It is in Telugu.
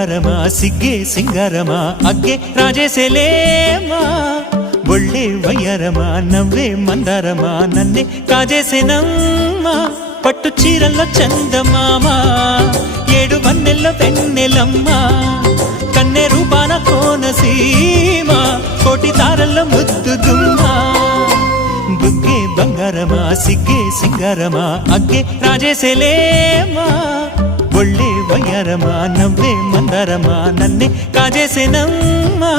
బంగారమా సిగ్గే సింగారమా అగ్గే రాజేసేలేమా ఒళ్ళే వయ్యారమా నవ్వే మందారమా నన్నే కాజేసేనమ్మా పట్టు చీరల్లో చందమామా ఏడు వన్నెల్లో వెన్నెలమ్మా కన్నె రూపాన కోనసీమ కోటి తారల్లో ముద్దుదుమ్మా బుగ్గే బంగారమా సిగ్గే సింగారమా అగ్గే రాజేసేలేమా ఒళ్ళే వయ్యారమా నవ్వే మందారమా నన్నే కాజేసేనమ్మా